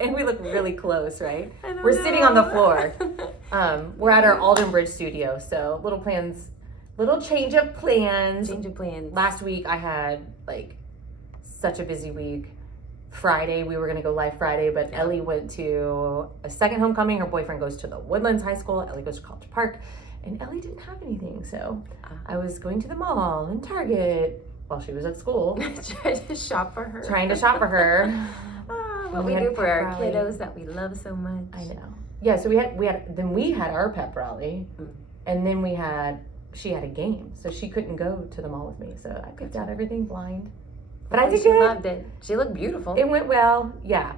And we look really close, right? We're sitting on the floor. We're at our Alden Bridge studio, so little change of plans. Change of plans. Last week I had like such a busy week. Friday we were gonna go live Friday, but Ellie went to a second homecoming. Her boyfriend goes to the Woodlands High School. Ellie goes to College Park, and Ellie didn't have anything, so I was going to the mall and Target while she was at school. Trying to shop for her. What we do for our kiddos that we love so much. I know. Yeah, so we had our pep rally, and then she had a game, so she couldn't go to the mall with me. So I picked out everything blind, but I did good. She loved it. She looked beautiful. It went well. Yeah.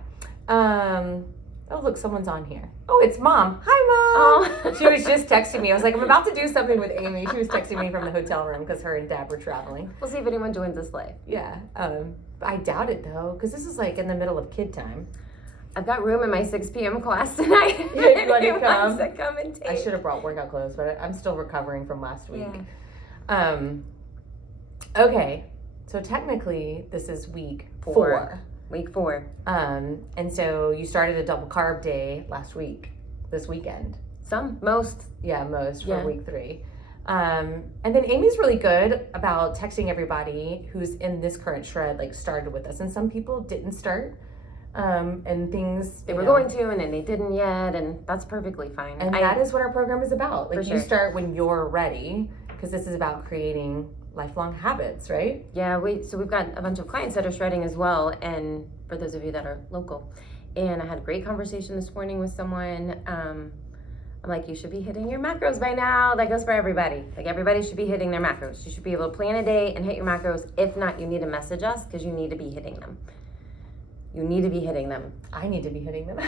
Oh, look, someone's on here. Oh, it's Mom. Hi, Mom. Oh. She was just texting me. I was like, I'm about to do something with Amy. She was texting me from the hotel room because her and Dad were traveling. We'll see if anyone joins us live. Yeah. I doubt it though, because this is like in the middle of kid time. I've got room in my 6 p.m. class tonight. If you want to come. To come and take. I should have brought workout clothes, but I'm still recovering from last week. Yeah. Okay, so technically this is week 4. Week 4. And so you started a double carb day this weekend. Most For week 3. And then Amy's really good about texting everybody who's in this current shred, like started with us. And some people didn't start. And things they were going to, and then they didn't yet, and that's perfectly fine. And that is what our program is about. Like you start when you're ready, because this is about creating lifelong habits, right? Yeah, we've got a bunch of clients that are shredding as well, and for those of you that are local. And I had a great conversation this morning with someone. I'm like, you should be hitting your macros by now. That goes for everybody. Like everybody should be hitting their macros. You should be able to plan a day and hit your macros. If not, you need to message us because you need to be hitting them. You need to be hitting them. I need to be hitting them.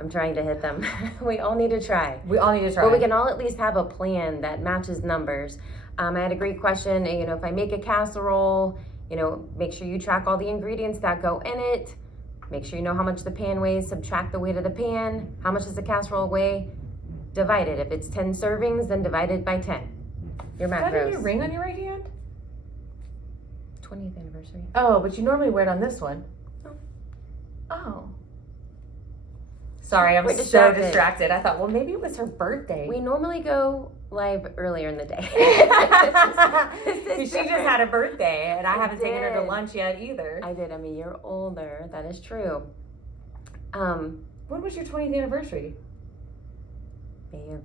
I'm trying to hit them. We all need to try. But we can all at least have a plan that matches numbers. I had a great question. If I make a casserole, make sure you track all the ingredients that go in it. Make sure you know how much the pan weighs. Subtract the weight of the pan. How much does the casserole weigh? Divide it. If it's 10 servings, then divide it by 10. Your macros. Is that your ring on your right hand? 20th anniversary. Oh, but you normally wear it on this one. Oh. Sorry, I'm so distracted. I thought, well, maybe it was her birthday. We normally go live earlier in the day. She just had a birthday, and I haven't taken her to lunch yet either. I did. I'm a year older. That is true. When was your 20th anniversary? May of...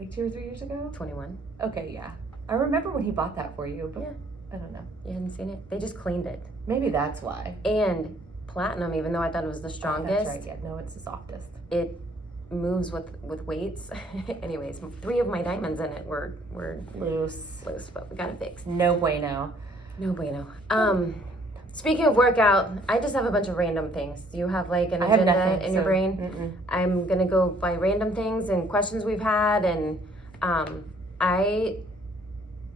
Like 2 or 3 years ago? 21. Okay, yeah. I remember when he bought that for you, but yeah. I don't know. You hadn't seen it? They just cleaned it. Maybe that's why. And platinum, even though I thought it was the strongest. Oh, that's right. Yeah, no, it's the softest. It moves with weights. Anyways, 3 of my diamonds in it were loose, but we got it fixed. No bueno. Speaking of workout, I just have a bunch of random things. Do you have like an agenda in your brain? Mm-mm. I'm gonna go by random things and questions we've had, and I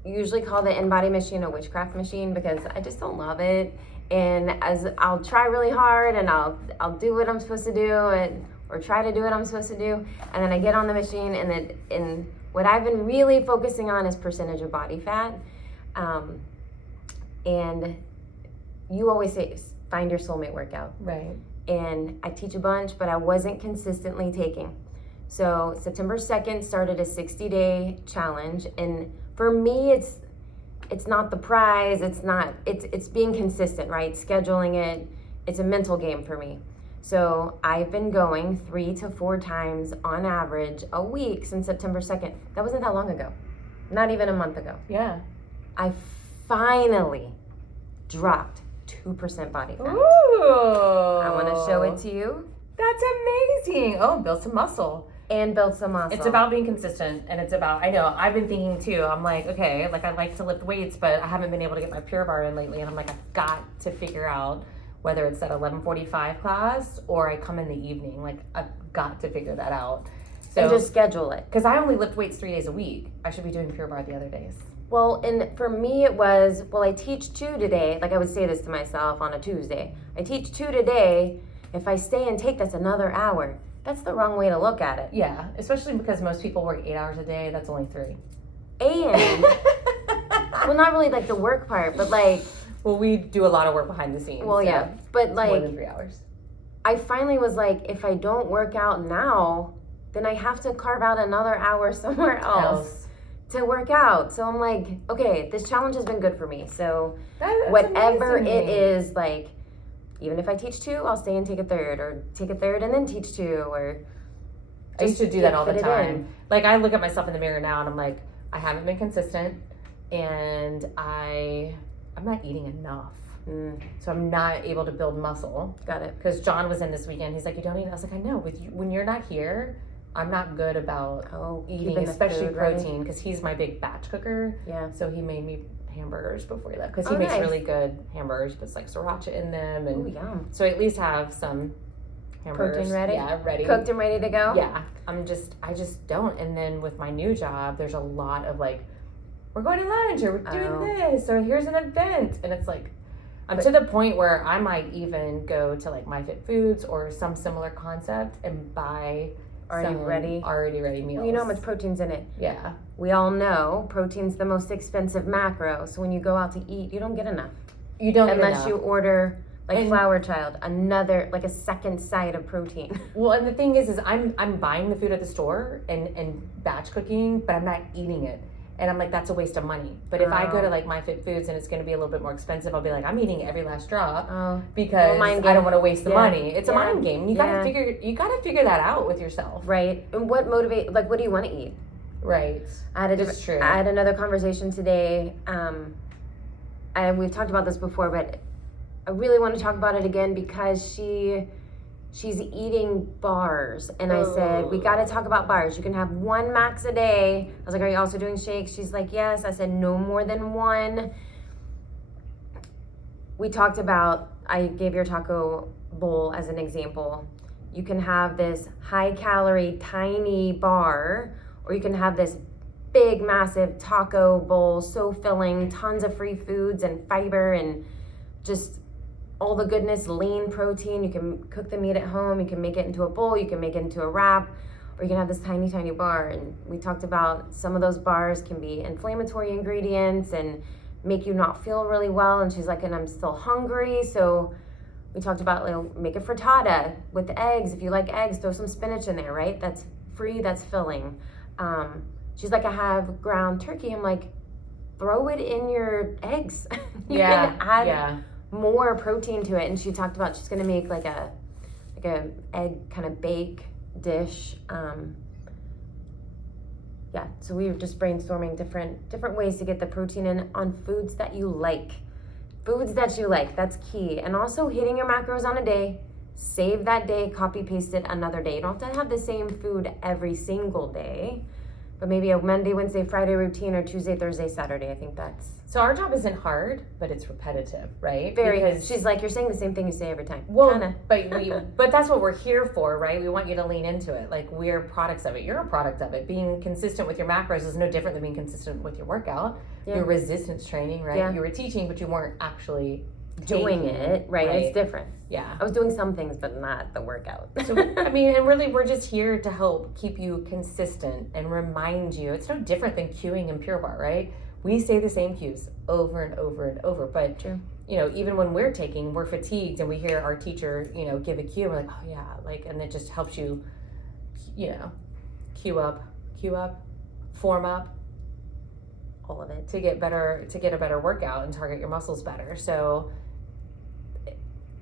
usually call the InBody machine a witchcraft machine because I just don't love it. And as I'll try really hard and I'll do what I'm supposed to do or try to do what I'm supposed to do, and then I get on the machine and what I've been really focusing on is percentage of body fat. And you always say find your soulmate workout. Right. And I teach a bunch, but I wasn't consistently taking. So September 2nd started a 60-day challenge, and for me it's not the prize, it's being consistent, right? Scheduling it, it's a mental game for me. So I've been going 3 to 4 times on average a week since September 2nd. That wasn't that long ago. Not even a month ago. Yeah. I finally dropped 2% body fat. Ooh. I want to show it to you. That's amazing. Oh, build some muscle. And build some muscle. It's about being consistent, and it's about, I know, I've been thinking too, I'm like, okay, like I like to lift weights, but I haven't been able to get my Pure Barre in lately, and I'm like, I've got to figure out whether it's that 11:45 class or I come in the evening. Like, I've got to figure that out. So and just schedule it. Because I only lift weights 3 days a week. I should be doing Pure Barre the other days. Well, and for me it was, well, I teach 2 today. Like I would say this to myself on a Tuesday. I teach 2 today. If I stay and take, that's another hour. That's the wrong way to look at it. Yeah, especially because most people work 8 hours a day. That's only 3. And, well, not really like the work part, but like, Well, we do a lot of work behind the scenes. Well, so yeah, but more like than 3 hours. I finally was like, if I don't work out now, then I have to carve out another hour somewhere else to work out. So I'm like, okay, this challenge has been good for me. So That's whatever amazing. it is, like, even if I teach 2, I'll stay and take a third, or take a third and then teach 2, or I used to do that all the fit it time. in. Like, I look at myself in the mirror now and I'm like, I haven't been consistent, and I'm not eating enough. So I'm not able to build muscle. Got it. Because John was in this weekend. He's like, you don't eat. I was like, I know. With you, when you're not here, I'm not good about eating, keeping the especially food ready. protein. Because he's my big batch cooker. Yeah. So he made me hamburgers before he left. Because he Oh, makes nice. really good hamburgers, but it's like sriracha in them, and Ooh, yum. so I at least have some hamburgers. Protein ready? Yeah, ready. Cooked and ready to go? Yeah. I just don't. And then with my new job, there's a lot of like, we're going to lunch, or we're doing this, or here's an event, and it's like, I'm to the point where I might even go to like MyFitFoods or some similar concept and buy Already ready meals. Well, you know how much protein's in it. Yeah. We all know protein's the most expensive macro. So when you go out to eat, you don't get enough. You don't Unless get enough. you order, like And- Flower Child, another, like a second side of protein. Well, and the thing is I'm buying the food at the store and batch cooking, but I'm not eating it. And I'm like, that's a waste of money. But if I go to like MyFitFoods and it's going to be a little bit more expensive, I'll be like, I'm eating every last drop because mind I game. don't want to waste the Yeah. money. It's a Yeah. mind game. You gotta figure that out with yourself. Right. And what like, what do you want to eat? Right. That's true. I had another conversation today. We've talked about this before, but I really want to talk about it again because she's eating bars, and I said, we got to talk about bars. You can have 1 max a day. I was like, are you also doing shakes? She's like, yes. I said, no more than 1. We talked about, I gave your taco bowl as an example. You can have this high calorie, tiny bar, or you can have this big, massive taco bowl, so filling, tons of free foods and fiber and just all the goodness, lean protein. You can cook the meat at home. You can make it into a bowl. You can make it into a wrap, or you can have this tiny, tiny bar. And we talked about some of those bars can be inflammatory ingredients and make you not feel really well. And she's like, and I'm still hungry. So we talked about, make a frittata with eggs. If you like eggs, throw some spinach in there, right? That's free, that's filling. She's like, I have ground turkey. I'm like, throw it in your eggs. You can add more protein to it. And she talked about she's gonna make like a egg kind of bake dish. So we were just brainstorming different ways to get the protein in on foods that you like. That's key. And also hitting your macros on a day. Save that day, copy paste it another day. You don't have to have the same food every single day, but maybe a Monday, Wednesday, Friday routine, or Tuesday, Thursday, Saturday. I think that's So our job isn't hard, but it's repetitive, right? very. Because She's like, you're saying the same thing you say every time. well, Kinda. but that's what we're here for, right? We want you to lean into it. Like, we're products of it. You're a product of it. Being consistent with your macros is no different than being consistent with your workout. Yeah. Your resistance training, right? Yeah. You were teaching, but you weren't actually Doing taking it, right? It's different. Yeah. I was doing some things, but not the workout. So, I mean, and really, we're just here to help keep you consistent and remind you. It's no different than cueing in Pure Barre, right? We say the same cues over and over and over. But, True. Even when we're fatigued and we hear our teacher, give a cue, we're like, oh, yeah. And it just helps you, cue up, form up. All of it. To get a better workout and target your muscles better. So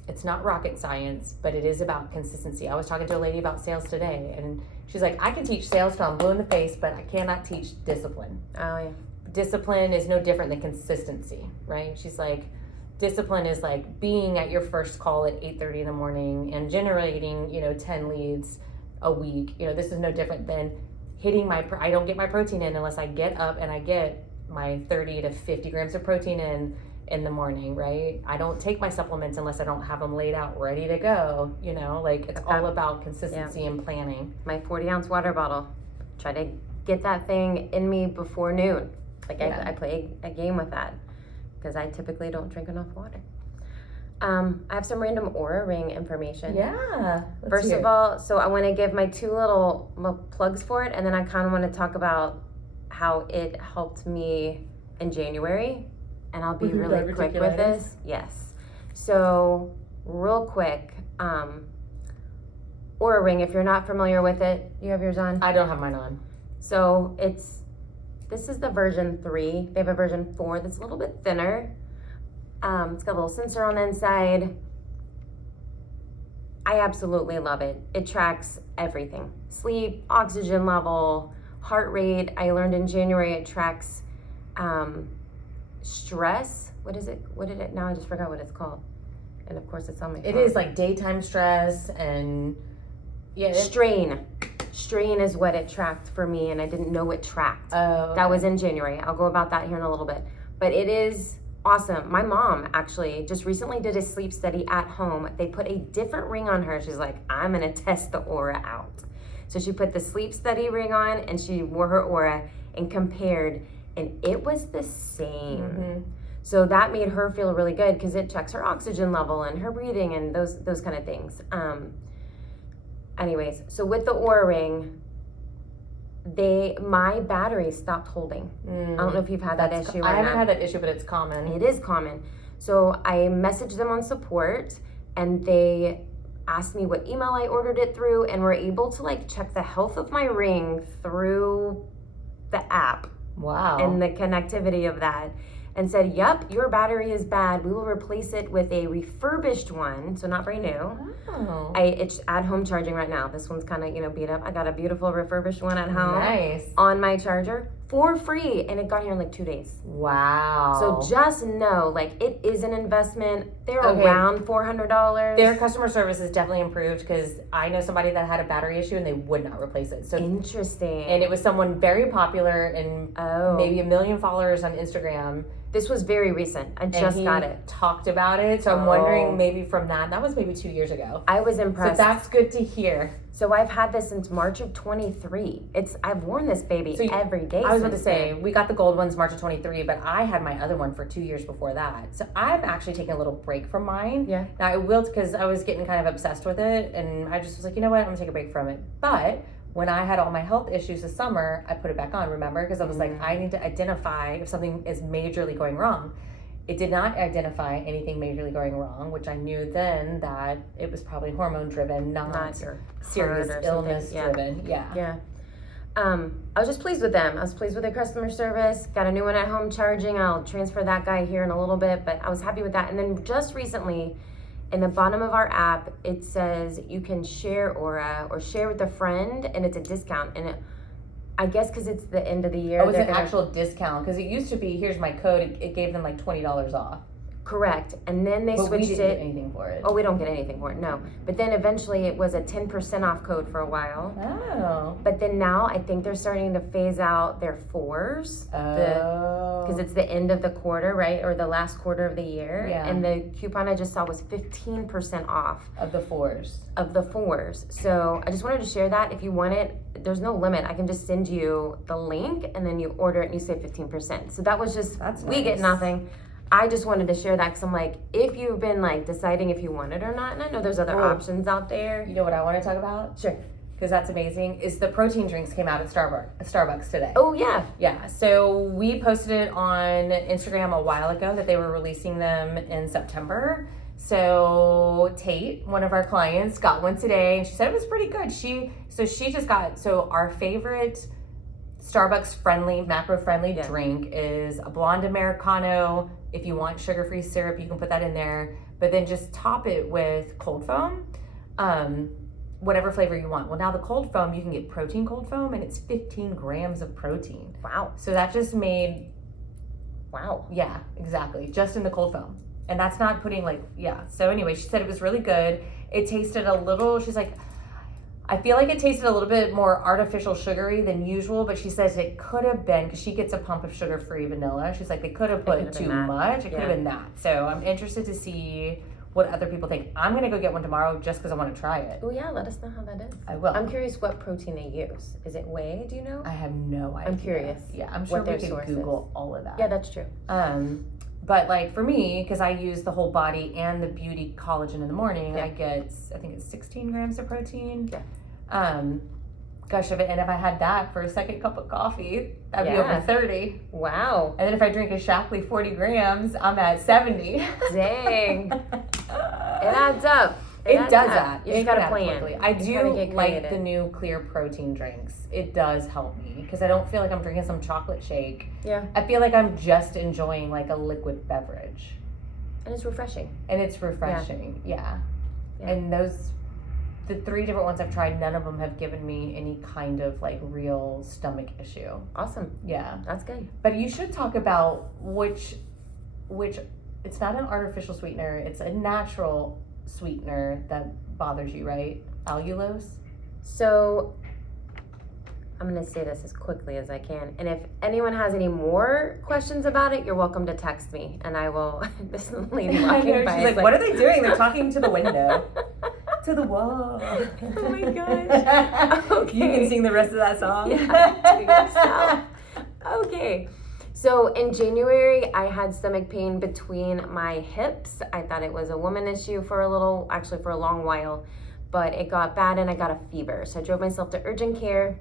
it's not rocket science, but it is about consistency. I was talking to a lady about sales today, and she's like, I can teach sales till I'm blue in the face, but I cannot teach discipline. Oh, yeah. Discipline is no different than consistency, right? She's like, discipline is like being at your first call at 8:30 in the morning and generating, 10 leads a week. This is no different than hitting I don't get my protein in unless I get up and I get my 30 to 50 grams of protein in the morning, right? I don't take my supplements unless I don't have them laid out ready to go, it's all about consistency and planning. My 40-ounce water bottle. Try to get that thing in me before noon. I play a game with that because I typically don't drink enough water. I have some random Oura Ring information. Yeah. First of all, so I want to give my 2 little plugs for it, and then I kind of want to talk about how it helped me in January and I'll be With your really quick with diverticulitis? this. Yes. So, real quick, Oura Ring, if you're not familiar with it, you have yours on? I don't have mine on. So, this is the version 3. They have a version 4 that's a little bit thinner. It's got a little sensor on the inside. I absolutely love it. It tracks everything. Sleep, oxygen level, heart rate. I learned in January it tracks stress. What is it? Now I just forgot what it's called. And of course it's on my phone. It is like daytime stress and strain. Strain is what it tracked for me, and I didn't know it tracked. Oh, That was in January. I'll go about that here in a little bit. But it is awesome. My mom actually just recently did a sleep study at home. They put a different ring on her. She's like, I'm gonna test the Oura out. So she put the sleep study ring on and she wore her Oura and compared, and it was the same. Mm-hmm. So that made her feel really good because it checks her oxygen level and her breathing and those kind of things. Anyways, so with the Oura Ring, my battery stopped holding. I don't know if you've had that issue. I haven't had that issue, but it's common. It is common. So I messaged them on support, and they asked me what email I ordered it through, and were able to like check the health of my ring through the app Wow. and the connectivity of that, and said, "Yep, your battery is bad. We will replace it with a refurbished one, so not very new." Oh. It's at home charging right now. This one's kind of beat up. I got a beautiful refurbished one at home Nice. on my charger for free, and it got here in like 2 days. Wow. So just know, like, it is an investment. They're Okay. around $400. Their customer service is definitely improved because I know somebody that had a battery issue and they would not replace it. So Interesting. and it was someone very popular and Oh. maybe 1 million followers on Instagram. This was very recent. I And just he got it. talked about it. So I'm Oh. wondering maybe from that was maybe 2 years ago. I was So impressed. that's good to hear. So I've had this since March of 23. I've worn this baby So every day. I was about to since say, then. we got the gold ones March of 23, but I had my other one for 2 years before that. So I'm actually taking a little break from mine. Yeah. Now I will, because I was getting kind of obsessed with it, and I just was like, you know what, I'm gonna take a break from it. But when I had all my health issues this summer, I put it back on, remember? Because I was like, I need to identify if something is majorly going wrong. It did not identify anything majorly going wrong, which I knew then that it was probably hormone driven, not your serious heart or something. illness Yeah. driven. Yeah. Yeah. I was just pleased with them. I was pleased with their customer service. Got a new one at home charging. I'll transfer that guy here in a little bit, but I was happy with that. And then just recently, in the bottom of our app, it says you can share Oura or share with a friend, and it's a discount. And I guess because it's the end of the year. Oh, it's they're an gonna- actual discount because it used to be, here's my code, it gave them like $20 off. Correct. And then they But we switched didn't get it. anything for it. Oh, we don't get anything for it, no. But then eventually it was a 10% off code for a while. Oh. But then now I think they're starting to phase out their 4s. Because it's the end of the quarter, right? Or the last quarter of the year. Yeah. And the coupon I just saw was 15% off Of the 4s. of the 4s. So I just wanted to share that. If you want it, there's no limit. I can just send you the link and then you order it and you save 15%. So that was just, That's we get nice. nothing. I just wanted to share that because I'm like, if you've been like deciding if you want it or not, and I know there's other Oh. options out there. You know what I want to talk about? Sure. Because that's amazing. Is the protein drinks came out at Starbucks today. Oh, yeah. Yeah, so we posted it on Instagram a while ago that they were releasing them in September. So Tate, one of our clients, got one today and she said it was pretty good. She just got, so our favorite Starbucks friendly, macro friendly Yeah. drink is a blonde Americano. If you want sugar-free syrup, you can put that in there, but then just top it with cold foam. Whatever flavor you want. Well, now the cold foam, you can get protein cold foam and it's 15 grams of protein. Wow. So that just made, Wow. yeah, exactly, just in the cold foam. And that's not putting like, yeah. So anyway, she said it was really good. It tasted a little, she's like, I feel like it tasted a little bit more artificial sugary than usual, but she says it could have been, because she gets a pump of sugar-free vanilla. She's like, they could have could put have too been that. much. It could have Yeah. been that. So I'm interested to see what other people think. I'm going to go get one tomorrow just because I want to try it. Oh, yeah. Let us know how that is. I will. I'm curious what protein they use. Is it whey? Do you know? I have no idea. I'm curious Yeah, I'm sure what we their could source Google all of that. Yeah, that's true. But like for me, because I use the whole body and the beauty collagen in the morning, Yeah. I get, I think it's 16 grams of protein. Yeah. gush of it. And if I had that for a second cup of coffee, that'd be Yeah. over 30. Wow. And then if I drink a Shapley 40 grams, I'm at 70. Dang. It adds up. It adds does up. that. You just It gotta can add plan. quickly. I You gotta do get like creative. the new clear protein drinks. It does help me because I don't feel like I'm drinking some chocolate shake. Yeah. I feel like I'm just enjoying like a liquid beverage. And it's refreshing. And it's refreshing. Yeah. Yeah. And the 3 different ones I've tried, none of them have given me any kind of like real stomach issue. Awesome. Yeah. That's good. But you should talk about which it's not an artificial sweetener, it's a natural sweetener that bothers you, right? Allulose? So I'm going to say this as quickly as I can. And if anyone has any more questions about it, you're welcome to text me. And I will, this lady I walking know, by she's is like, what are they doing? They're talking to the window. To the wall. Oh my gosh. Okay. You can sing the rest of that song. Yeah, to yourself. Okay. So in January, I had stomach pain between my hips. I thought it was a woman issue for a long while, but it got bad and I got a fever. So I drove myself to urgent care.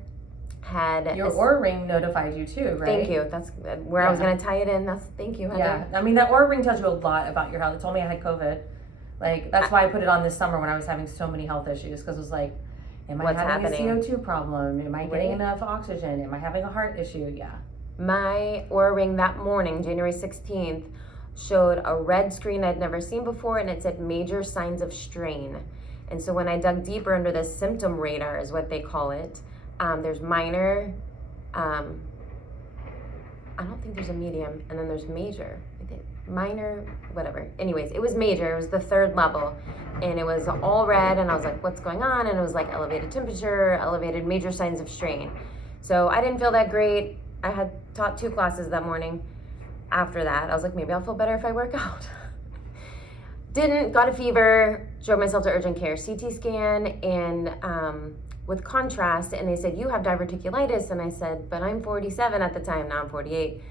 Your Oura Ring notified you too, right? Thank you. That's where I was going to tie it in. Thank you, Heather. Yeah, I mean that Oura Ring tells you a lot about your health. It told me I had COVID. Like that's why I put it on this summer when I was having so many health issues because it was like, am I What's having happening? a CO2 problem? Am I getting Right. enough oxygen? Am I having a heart issue? Yeah. My Oura Ring that morning, January 16th, showed a red screen I'd never seen before, and it said major signs of strain. And so when I dug deeper under the symptom radar, is what they call it, there's minor, I don't think there's a medium, and then there's major. I think minor, whatever. Anyways, it was major. It was the 3rd level, and it was all red, and I was like, what's going on? And it was like elevated temperature, elevated major signs of strain. So I didn't feel that great. I had taught 2 classes that morning. After that, I was like, maybe I'll feel better if I work out. Didn't, got a fever, drove myself to urgent care, CT scan, and with contrast, and they said, you have diverticulitis. And I said, but I'm 47 at the time, now I'm 48.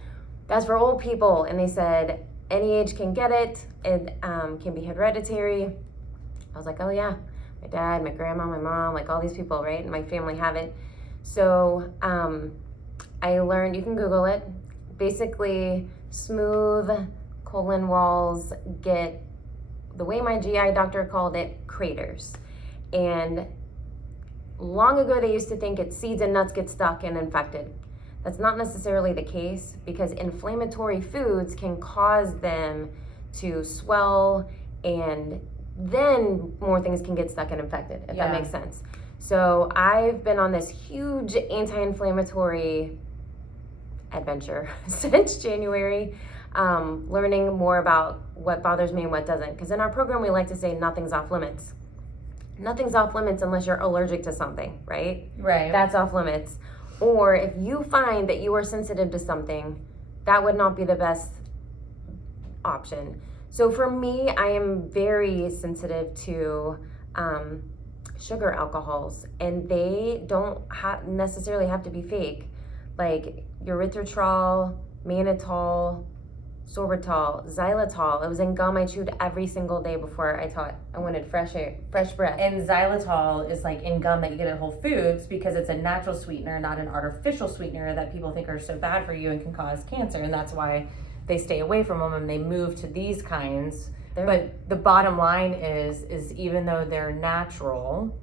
That's for old people. And they said, any age can get it. It can be hereditary. I was like, oh yeah, my dad, my grandma, my mom, like all these people, right? And my family have it. So I learned, you can Google it, basically smooth colon walls get, the way my GI doctor called it, craters. And long ago they used to think it's seeds and nuts get stuck and infected. That's not necessarily the case because inflammatory foods can cause them to swell and then more things can get stuck and infected, if that makes sense. So I've been on this huge anti-inflammatory adventure since January, learning more about what bothers me and what doesn't. Because in our program, we like to say nothing's off limits. Nothing's off limits unless you're allergic to something, right? Right. That's off limits. Or if you find that you are sensitive to something, that would not be the best option. So for me, I am very sensitive to sugar alcohols, and they don't necessarily have to be fake. Like erythritol, mannitol, sorbitol, xylitol. It was in gum I chewed every single day before I taught. I wanted fresh air, fresh breath. And xylitol is like in gum that you get at Whole Foods because it's a natural sweetener, not an artificial sweetener that people think are so bad for you and can cause cancer. And that's why they stay away from them and they move to these kinds. But the bottom line is even though they're natural,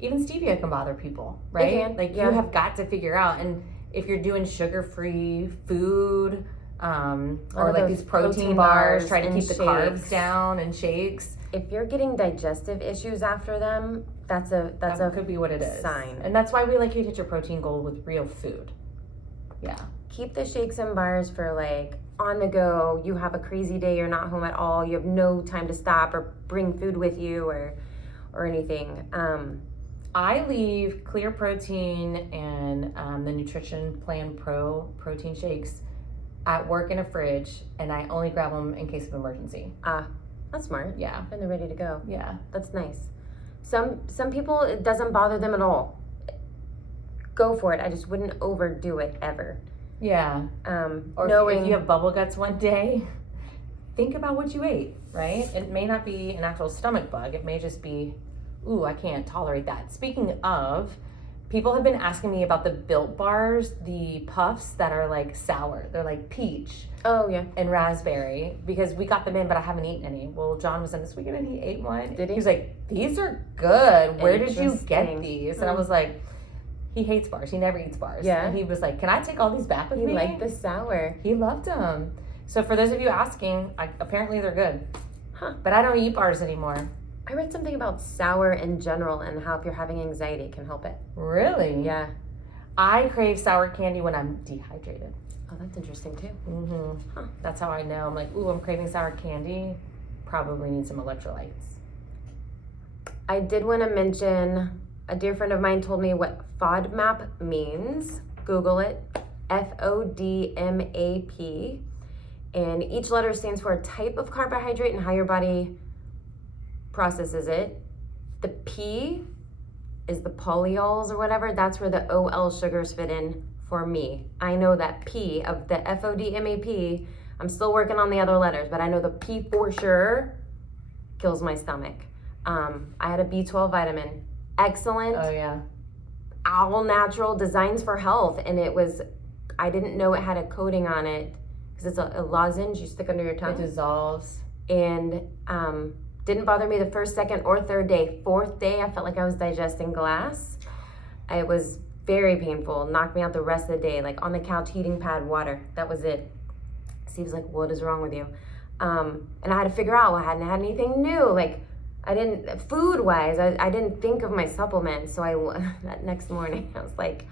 even stevia can bother people, right? It can, Like yeah. you have got to figure out, and if you're doing sugar-free food, or like those these protein protein bars, bars try to and keep the carbs shakes. down and shakes. If you're getting digestive issues after them, that's a Could be what it is. sign. And that's why we like you to hit your protein goal with real food. Yeah. Keep the shakes and bars for like on the go. You have a crazy day, you're not home at all, you have no time to stop or bring food with you or anything. I leave Clear Protein and the Nutrition Plan Pro protein shakes at work in a fridge, and I only grab them in case of emergency. That's smart. Yeah. And they're ready to go. Yeah. That's nice. Some people, it doesn't bother them at all. Go for it. I just wouldn't overdo it ever. Yeah. Or knowing if you have bubble guts one day, think about what you ate, right? It may not be an actual stomach bug. It may just be, ooh, I can't tolerate that. Speaking of people have been asking me about the Built bars, the puffs that are like sour. They're like peach Oh yeah. and raspberry, because we got them in, but I haven't eaten any. Well, John was in this weekend and he ate one. Did he? He was like, these are good. Where did you get Interesting. these? And I was like, he hates bars. He never eats bars. Yeah. And he was like, can I take all these back with He me? liked the sour. He loved them. So for those of you asking, apparently they're good. Huh. But I don't eat bars anymore. I read something about sour in general and how if you're having anxiety it can help it. Really? Yeah. I crave sour candy when I'm dehydrated. Oh, that's interesting too. Mm-hmm. Huh. That's how I know. I'm like, ooh, I'm craving sour candy. Probably need some electrolytes. I did want to mention, a dear friend of mine told me what FODMAP means. Google it. FODMAP. And each letter stands for a type of carbohydrate and how your body processes it. The P is the polyols or whatever. That's where the OL sugars fit in for me. I know that P of the FODMAP, I'm still working on the other letters, but I know the P for sure kills my stomach. I had a B12 vitamin. Excellent. Oh, yeah. All natural, Designs for Health. And it was, I didn't know it had a coating on it because it's a lozenge you stick under your It tongue. dissolves. And didn't bother me the first, second, or third day. Fourth day, I felt like I was digesting glass. It was very painful. Knocked me out the rest of the day, like on the couch, heating pad, water. That was it. Steve's like, what is wrong with you? And I had to figure out, I hadn't had anything new. Like, I didn't, food-wise, I didn't think of my supplements. So that next morning, I was like,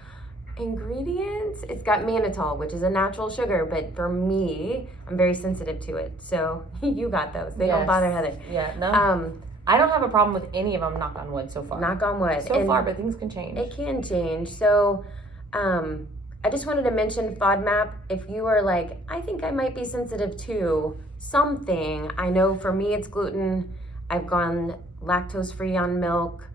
ingredients? It's got mannitol, which is a natural sugar, but for me, I'm very sensitive to it. So you got those. They don't Yes. bother Heather. Yeah, no. I don't have a problem with any of them, knock on wood, so far. Knock on wood. So And far, but things can change. it can change. So I just wanted to mention FODMAP. If you are like, I think I might be sensitive to something. I know for me it's gluten. I've gone lactose free on milk.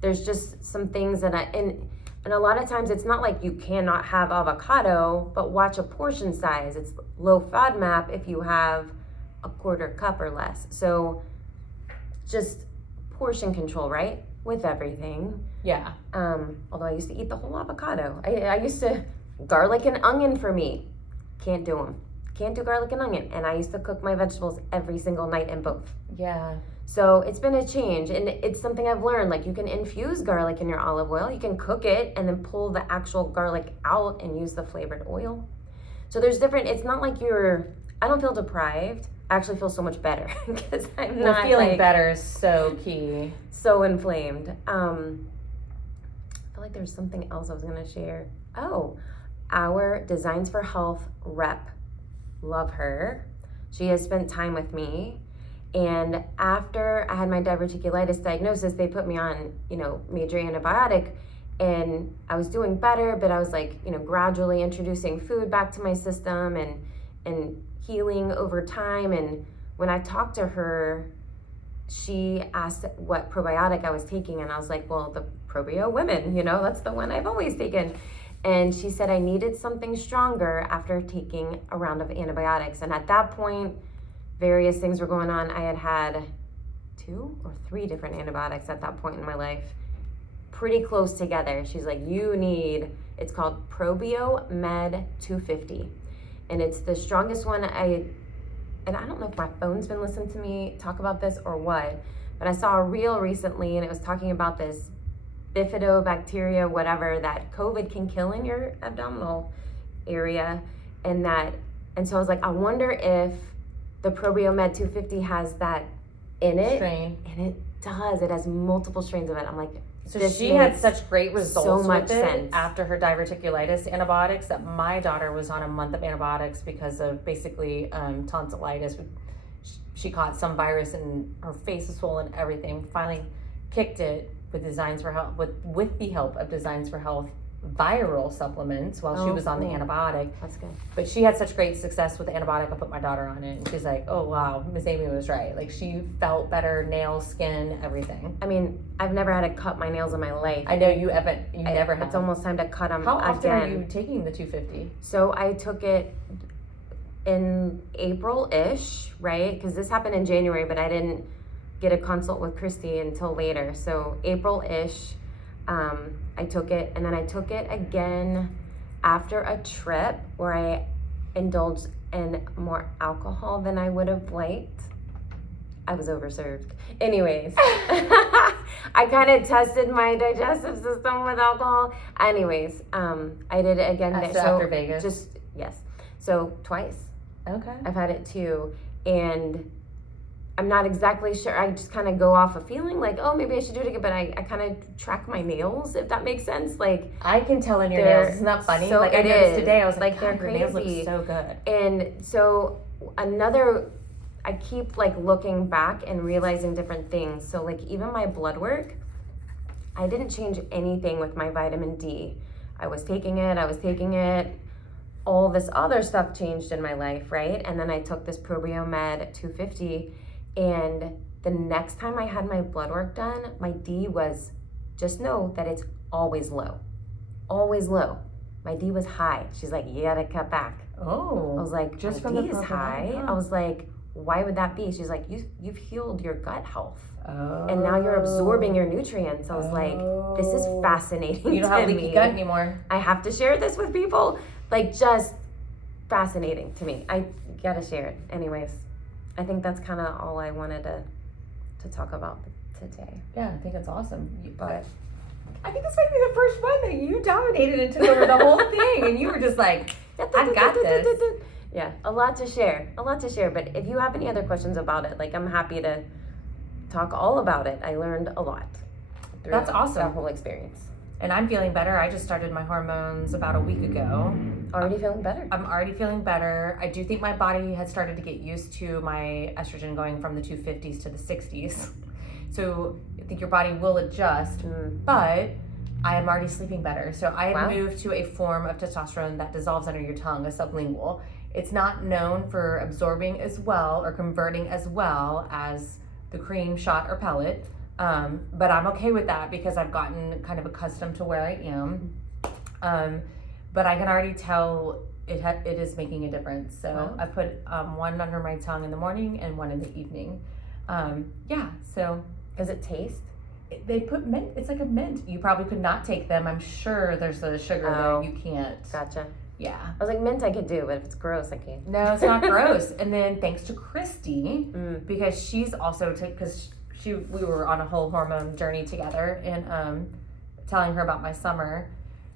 There's just some things that and a lot of times it's not like you cannot have avocado, but watch a portion size. It's low FODMAP if you have a quarter cup or less. So just portion control, right? With everything. Yeah. Although I used to eat the whole avocado. I used to, garlic and onion for me. Can't do them. Can't do garlic and onion. And I used to cook my vegetables every single night in both. Yeah. So it's been a change, and it's something I've learned. Like, you can infuse garlic in your olive oil. You can cook it and then pull the actual garlic out and use the flavored oil. So there's different, it's not like I don't feel deprived. I actually feel so much better because I'm Well, not feeling like, better is so key. so inflamed. I feel like there's something else I was gonna share. Oh, our Designs for Health rep. Love her. She has spent time with me. And after I had my diverticulitis diagnosis, they put me on, major antibiotic, and I was doing better, but I was like, gradually introducing food back to my system and healing over time. And when I talked to her, she asked what probiotic I was taking, and I was like, well, the Probio Women, that's the one I've always taken. And she said I needed something stronger after taking a round of antibiotics. And at that point, various things were going on. I had 2 or 3 different antibiotics at that point in my life, pretty close together. She's like, it's called Probio Med 250. And it's the strongest one. And I don't know if my phone's been listening to me talk about this or what, but I saw a reel recently and it was talking about this bifidobacteria, whatever, that COVID can kill in your abdominal area. And so I was like, I wonder if the Probio Med 250 has that in it. Strain. And it does. It has multiple strains of it. I'm like, So this she had makes such great results so much with it sense. after her diverticulitis antibiotics that my daughter was on a month of antibiotics because of basically tonsillitis. She caught some virus and her face was swollen, everything. Finally kicked it with Designs for Health, with the help of Designs for Health viral supplements while she was on the antibiotic. That's good. But she had such great success with the antibiotic. I put my daughter on it and she's like, oh wow, Miss Amy was right. Like, she felt better, nails, skin, everything. I mean, I've never had to cut my nails in my life. I know you never have. It's almost time to cut them How often again. are you taking the 250? So I took it in April-ish, right? Because this happened in January, but I didn't get a consult with Christy until later. So April-ish, I took it, and then I took it again after a trip where I indulged in more alcohol than I would have liked. I was overserved. Anyways, I kind of tested my digestive system with alcohol. Anyways, I did it again. So after Vegas? Yes. So twice. Okay. I've had it too. And I'm not exactly sure. I just kind of go off a feeling like, oh, maybe I should do it again. But I kind of track my nails, if that makes sense. Like, I can tell in your nails. Isn't that funny? So like I it noticed is. today, I was like, they're your nails look crazy. so good. And so I keep like looking back and realizing different things. So like even my blood work, I didn't change anything with my vitamin D. I was taking it. All this other stuff changed in my life, right? And then I took this ProBioMed 250, and the next time I had my blood work done, my D was, just know that it's always low. Always low. My D was high. She's like, you gotta cut back. Oh. I was like, just my from D the is high. huh? I was like, why would that be? She's like, you've healed your gut health. Oh. And now you're absorbing your nutrients. I was like, this is fascinating. You don't have leaky gut anymore. I have to share this with people. Like, just fascinating to me. I gotta share it. Anyways, I think that's kind of all I wanted to talk about today. Yeah, I think it's awesome. But I think this might be the first one that you dominated and took over the whole thing, and you were just like, I got this. Yeah, a lot to share. But if you have any other questions about it, like, I'm happy to talk all about it. I learned a lot. That's awesome. That whole experience. And I'm feeling better. I just started my hormones about a week ago. Already feeling better. I'm already feeling better. I do think my body has started to get used to my estrogen going from the 250s to the 60s. So I think your body will adjust, but I am already sleeping better. So I have moved to a form of testosterone that dissolves under your tongue, a sublingual. It's not known for absorbing as well or converting as well as the cream, shot, or pellet. But I'm okay with that because I've gotten kind of accustomed to where I am. But I can already tell it is making a difference. So I put one under my tongue in the morning and one in the evening. So does it taste? They put mint. It's like a mint. You probably could not take them. I'm sure there's a sugar there. You can't. Gotcha. Yeah. I was like, mint I could do, but if it's gross, I can't. No, it's not gross. And then thanks to Christy, because she's also we were on a whole hormone journey together, and telling her about my summer,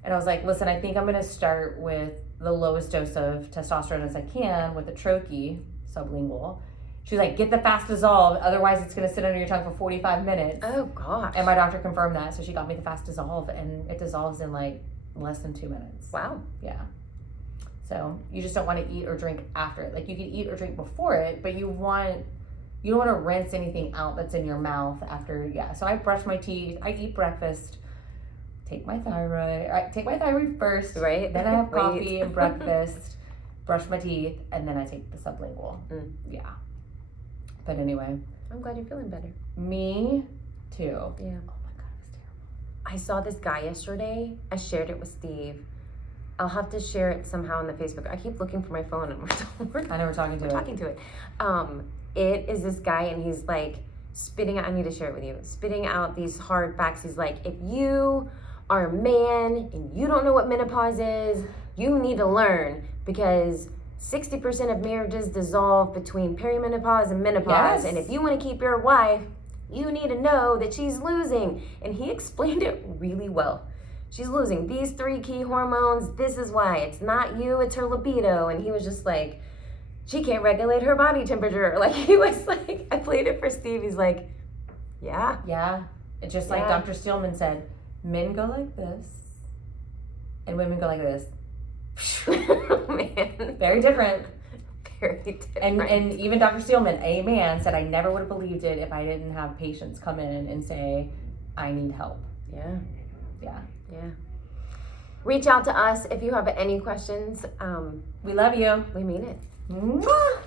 and I was like, listen, I think I'm gonna start with the lowest dose of testosterone as I can with the troche sublingual. She's like, get the fast dissolve, otherwise it's gonna sit under your tongue for 45 minutes. Oh gosh. And my doctor confirmed that, so she got me the fast dissolve, and it dissolves in like less than 2 minutes. Wow. Yeah. So you just don't want to eat or drink after it. Like, you can eat or drink before it, but you don't want to rinse anything out that's in your mouth after. Yeah. So I brush my teeth. I eat breakfast. Take my thyroid first. Right. Then I have coffee and breakfast. Brush my teeth, and then I take the sublingual. Yeah. But anyway. I'm glad you're feeling better. Me too. Yeah. Oh my God, it was terrible. I saw this guy yesterday. I shared it with Steve. I'll have to share it somehow on the Facebook. I keep looking for my phone and I know we're talking to it. It is this guy, and he's like spitting out, I need to share it with you, spitting out these hard facts. He's like, if you are a man and you don't know what menopause is, you need to learn, because 60% of marriages dissolve between perimenopause and menopause. Yes. And if you want to keep your wife, you need to know that she's losing. And he explained it really well. She's losing these 3 key hormones. This is why. It's not you, it's her libido. And he was just like, she can't regulate her body temperature. Like, he was like, I played it for Steve. He's like, yeah. Yeah. It's just like Dr. Steelman said, men go like this and women go like this. Man. Very different. Very different. And even Dr. Steelman, a man, said, I never would have believed it if I didn't have patients come in and say, I need help. Yeah. Yeah. Yeah. Reach out to us if you have any questions. We love you. We mean it. Mwah!